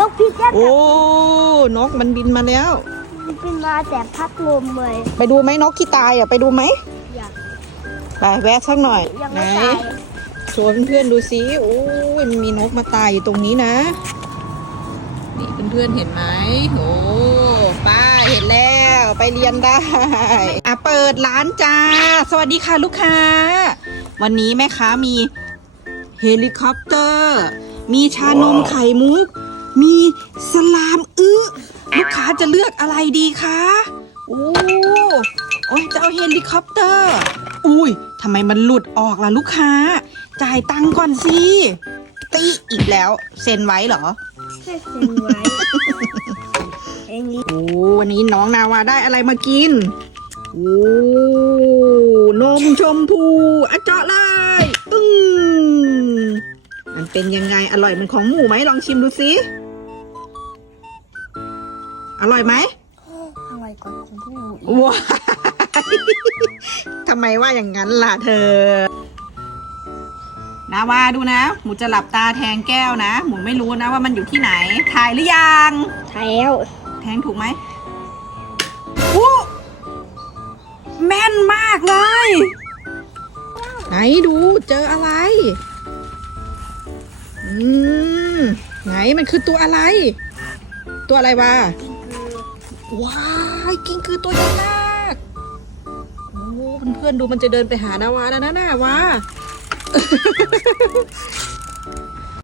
นกพิราบโอ้นกมันบินมาแล้วมันเป็นมาแต่พัดลมเลยไปดูไหมนกที่ตายอ่ะไปดูไหมอยากไปแวะสักหน่อยยังไหนไม่ตายชวนเพื่อนๆดูสิโอ้ยมันมีนกมาตายอยู่ตรงนี้นะนี่เพื่อนๆเห็นไหมโอ้ป้าเห็นแล้วไปเรียนได้อ่ะเปิดร้านจ้าสวัสดีค่ะลูกค้าวันนี้แม่ค้ามีเฮลิคอปเตอร์มีชานมไข่มุกมีสลามลูกค้าจะเลือกอะไรดีคะโอ้ยจะเอาเฮลิคอปเตอร์อุ้ยทำไมมันหลุดออกล่ะลูกค้าจ่ายตังค์ก่อนสิตีอีกแล้วเซ็นไว้เหรอแค่เซ็นไว้ไอ้นี้โอ้วันนี้น้องนาวาได้อะไรมากินโอ้นมชมพูอะเจาะเลยมันเป็นยังไงอร่อยเหมือนของหมูไหมลองชิมดูสิอร่อยไหมอร่อยกว่าของผู้ว้ายทำไมว่าอย่างนั้นล่ะเธอนาวาดูนะ หมูจะหลับตาแทงแก้วนะ หมูไม่รู้นะว่ามันอยู่ที่ไหน ถ่ายหรือยังไทยแล้วแทงถูกไหมอู้แม่นมากเลย ไหนดูเจออะไร ไหนมันคือตัวอะไร ตัวอะไรวะ ว้ายกิ้งคือตัวใหญ่มากโอ้เพื่อนๆดูมันจะเดินไปหานาวาแล้วนะน่าวา